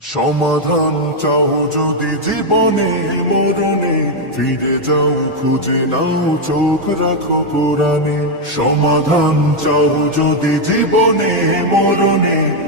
সমাধান চাও যদি জীবনে, মরণে। ফিরে যাও, খুঁজে নাও, চোখ রাখো কোরআনে সমাধান চাও যদি জীবনে, মরণে।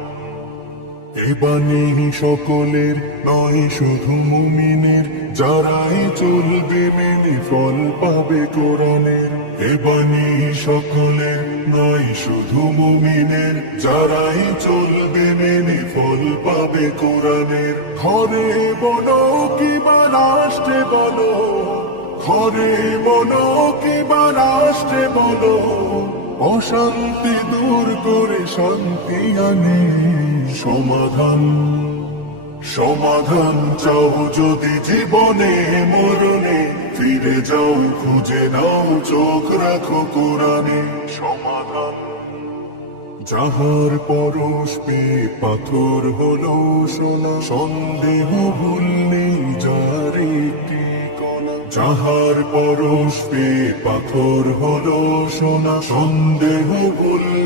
সকলের নয় শুধু মুমিনের। যারাই চলবে মেনে ফল পাবে কোরআনের। এ বাণী সকলের নয় শুধু মুমিনের। যারাই চলবে মেনে ফল পাবে কোরআনের। ঘরে বলো কিবা রাষ্ট্রে বলো। ঘরে বলো কিবা রাষ্ট্রে বলো। অশান্তি দূর করে শান্তি আনে। সমাধান সমাধান চাও যদি জীবনে মরণে। ফিরে যাও, খুঁজে নাও, চোখ রাখো কোরআনে। সমাধান, যাহার পরশ পেয়ে পাথর হলো সোনা। সন্দেহ ভুল নেই যাহার পরশ পেয়ে পাথর হলো সোনা, সন্দেহ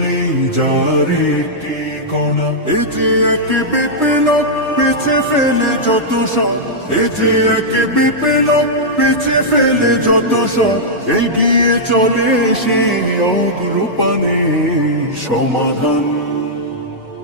নেই যার একটি কণা। এ যে এক বিপ্লব পিছে ফেলে যত সব এ যে এক বিপ্লব পিছে ফেলে যত সব, এগিয়ে চলে সে অগ্রুপানে সমাধান।